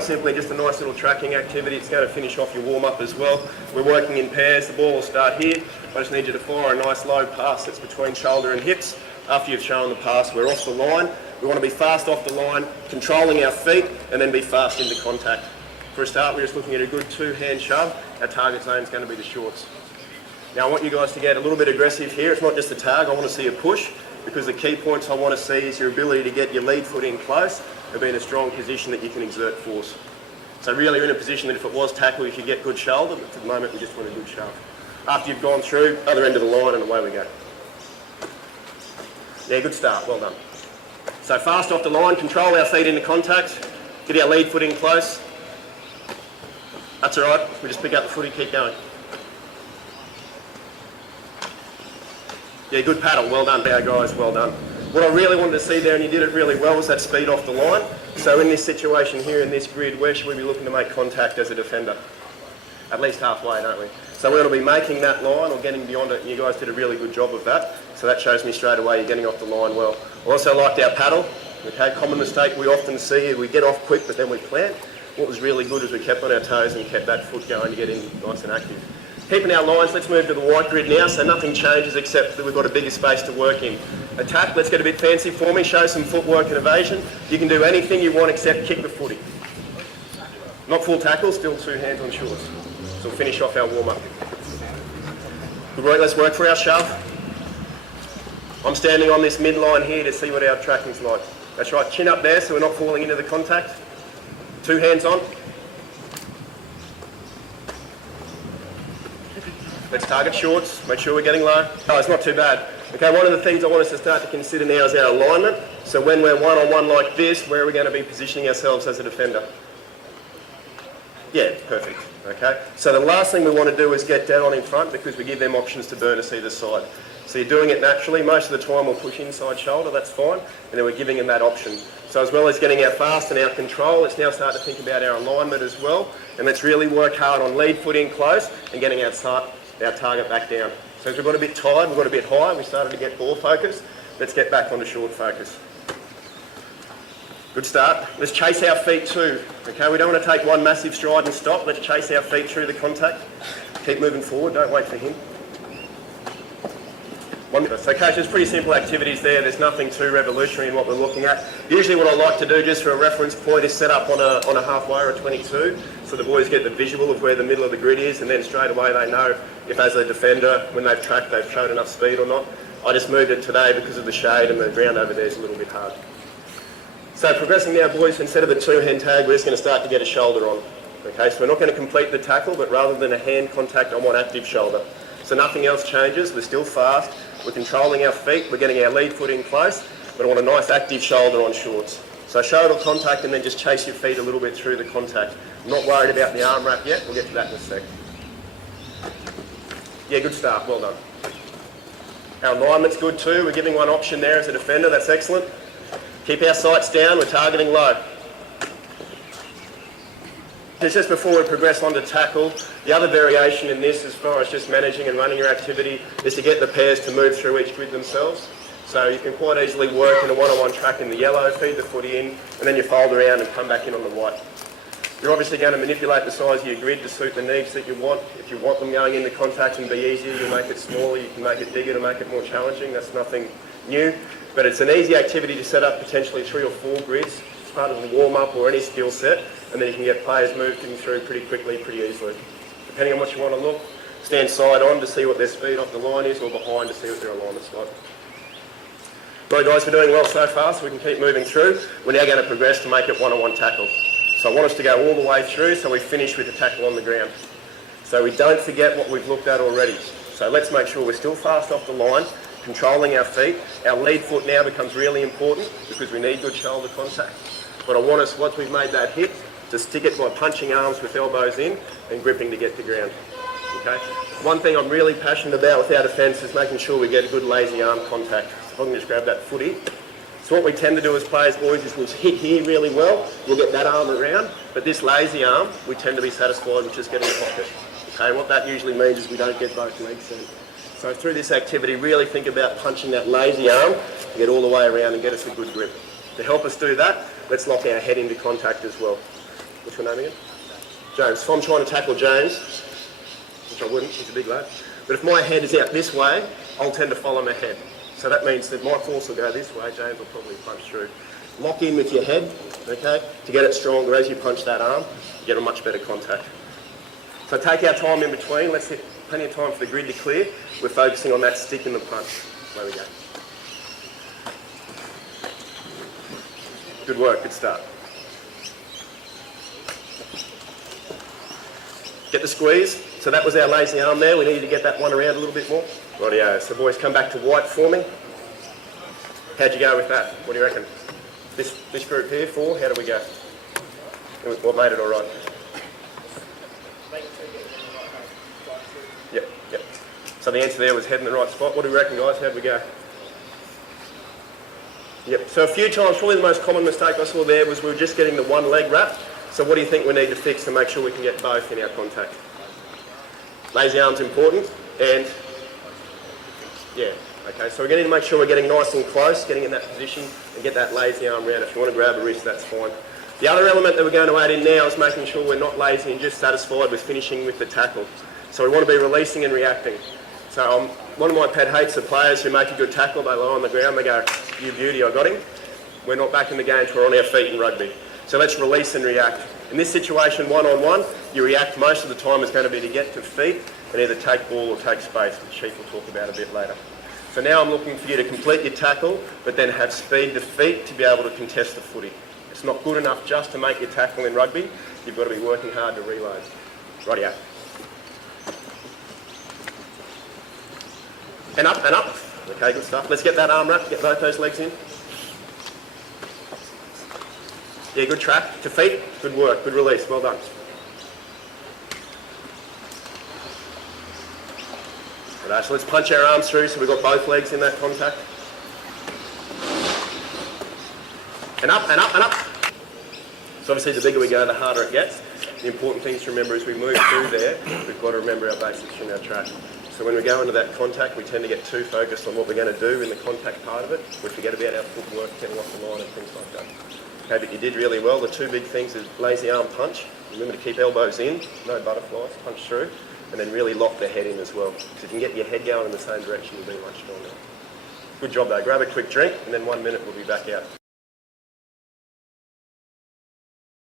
Simply just a nice little tracking activity. It's going to finish off your warm-up as well. We're working in pairs. The ball will start here. I just need you to fire a nice low pass that's between shoulder and hips. After you've shown the pass, we're off the line. We want to be fast off the line, controlling our feet, and then be fast into contact. For a start, we're just looking at a good two-hand shove. Our target zone is going to be the shorts. Now I want you guys to get a little bit aggressive here. It's not just a tag. I want to see a push, because the key points I want to see is your ability to get your lead foot in close and be in a strong position that you can exert force. So really you're in a position that if it was tackle you could get good shoulder, but for the moment we just want a good shove. After you've gone through, other end of the line and away we go. Yeah, good start, well done. So fast off the line, control our feet into contact, get our lead foot in close. That's all right, we just pick up the footy, keep going. Yeah, good paddle, well done there guys, well done. What I really wanted to see there, and you did it really well, was that speed off the line. So in this situation here, in this grid, where should we be looking to make contact as a defender? At least halfway, don't we? So we're going to be making that line or getting beyond it, and you guys did a really good job of that. So that shows me straight away you're getting off the line well. I also liked our paddle. Okay, common mistake we often see, we get off quick but then we plant. What was really good is we kept on our toes and kept that foot going to get in nice and active. Keeping our lines, let's move to the white grid now, so nothing changes except that we've got a bigger space to work in. Attack, let's get a bit fancy for me, show some footwork and evasion. You can do anything you want except kick the footy. Not full tackle, still two hands on shorts. So we'll finish off our warm-up. Good work, let's work for our shove. I'm standing on this midline here to see what our tracking's like. That's right, chin up there so we're not falling into the contact. Two hands on. Let's target shorts, make sure we're getting low. Oh, it's not too bad. Okay, one of the things I want us to start to consider now is our alignment. So when we're one-on-one like this, where are we going to be positioning ourselves as a defender? Yeah, perfect. Okay, so the last thing we want to do is get down on in front because we give them options to burn us either side. So you're doing it naturally. Most of the time we'll push inside shoulder, that's fine, and then we're giving them that option. So as well as getting our fast and our control, let's now start to think about our alignment as well, and let's really work hard on lead foot in close and getting our target back down. So as we've got a bit tired, we've got a bit high, we started to get ball focus, let's get back onto short focus. Good start. Let's chase our feet too. Okay, we don't want to take one massive stride and stop. Let's chase our feet through the contact. Keep moving forward, don't wait for him. So coach, there's pretty simple activities there. There's nothing too revolutionary in what we're looking at. Usually what I like to do, just for a reference point, is set up on a halfway or a 22, so the boys get the visual of where the middle of the grid is, and then straight away they know if as a defender, when they've tracked, they've shown enough speed or not. I just moved it today because of the shade and the ground over there is a little bit hard. So progressing now, boys, instead of the two-hand tag, we're just going to start to get a shoulder on. Okay, so we're not going to complete the tackle, but rather than a hand contact, I want active shoulder. So nothing else changes, we're still fast, we're controlling our feet, we're getting our lead foot in close, but I want a nice active shoulder on shorts. So shoulder contact and then just chase your feet a little bit through the contact. I'm not worried about the arm wrap yet, we'll get to that in a sec. Yeah, good start, well done. Our alignment's good too, we're giving one option there as a defender, that's excellent. Keep our sights down, we're targeting low. Just before we progress on to tackle, the other variation in this, as far as just managing and running your activity, is to get the pairs to move through each grid themselves. So you can quite easily work in a one-on-one track in the yellow, feed the footy in, and then you fold around and come back in on the white. You're obviously going to manipulate the size of your grid to suit the needs that you want. If you want them going into contact and be easier, you make it smaller, you can make it bigger to make it more challenging. That's nothing new. But it's an easy activity to set up potentially 3 or 4 grids as part of the warm-up or any skill set, and then you can get players moving through pretty quickly, pretty easily. Depending on what you want to look, stand side on to see what their speed off the line is, or behind to see what their alignment's like. Right guys, we're doing well so far, so we can keep moving through. We're now going to progress to make it one-on-one tackle. So I want us to go all the way through so we finish with the tackle on the ground. So we don't forget what we've looked at already. So let's make sure we're still fast off the line, controlling our feet. Our lead foot now becomes really important because we need good shoulder contact. But I want us, once we've made that hit, to stick it by punching arms with elbows in and gripping to get to ground. Okay? One thing I'm really passionate about with our defence is making sure we get a good lazy arm contact. So if I can just grab that footy. So what we tend to do as players, boys, is we'll hit here really well, we'll get that arm around, but this lazy arm, we tend to be satisfied with just getting a pocket. Okay, what that usually means is we don't get both legs in. So through this activity, really think about punching that lazy arm, get all the way around and get us a good grip. To help us do that, let's lock our head into contact as well. What's your name again? James. If I'm trying to tackle James, which I wouldn't, he's a big lad, but if my head is out this way, I'll tend to follow my head. So that means that my force will go this way, James will probably punch through. Lock in with your head, okay, to get it stronger as you punch that arm, you get a much better contact. So take our time in between, let's hit plenty of time for the grid to clear. We're focusing on that stick in the punch. There we go. Good work, good start. Get the squeeze. So that was our lazy arm there. We needed to get that one around a little bit more. Rightio. So boys, come back to white for me. How'd you go with that? What do you reckon? This group here, 4, how do we go? What made it all right? Yep. So the answer there was head in the right spot. What do we reckon, guys? How'd we go? Yep. So a few times, probably the most common mistake I saw there was we were just getting the one leg wrap. So what do you think we need to fix to make sure we can get both in our contact? Lazy arm's important, and yeah, okay, so we're going to make sure we're getting nice and close, getting in that position and get that lazy arm round. If you want to grab a wrist, that's fine. The other element that we're going to add in now is making sure we're not lazy and just satisfied with finishing with the tackle. So we want to be releasing and reacting. So one of my pet hates are players who make a good tackle, they lie on the ground, they go, you beauty, I got him. We're not back in the game till we're on our feet in rugby. So let's release and react. In this situation, one-on-one, you react most of the time is going to be to get to feet and either take ball or take space, which Chief will talk about a bit later. So now I'm looking for you to complete your tackle, but then have speed to feet to be able to contest the footy. It's not good enough just to make your tackle in rugby. You've got to be working hard to reload. Rightio. And up, and up. Okay, good stuff. Let's get that arm wrap, get both those legs in. Yeah, good track. To feet, good work, good release, well done. Right, so let's punch our arms through so we've got both legs in that contact. And up, and up, and up. So obviously the bigger we go, the harder it gets. The important thing to remember as we move through there, we've got to remember our basics from our track. So when we go into that contact, we tend to get too focused on what we're going to do in the contact part of it. We forget about our footwork, getting off the line and things like that. Okay, but you did really well. The two big things is lazy arm punch. Remember to keep elbows in, no butterflies, punch through, and then really lock the head in as well. So if you can get your head going in the same direction, you'll be much stronger. Good job though. Grab a quick drink, and then 1 minute we'll be back out.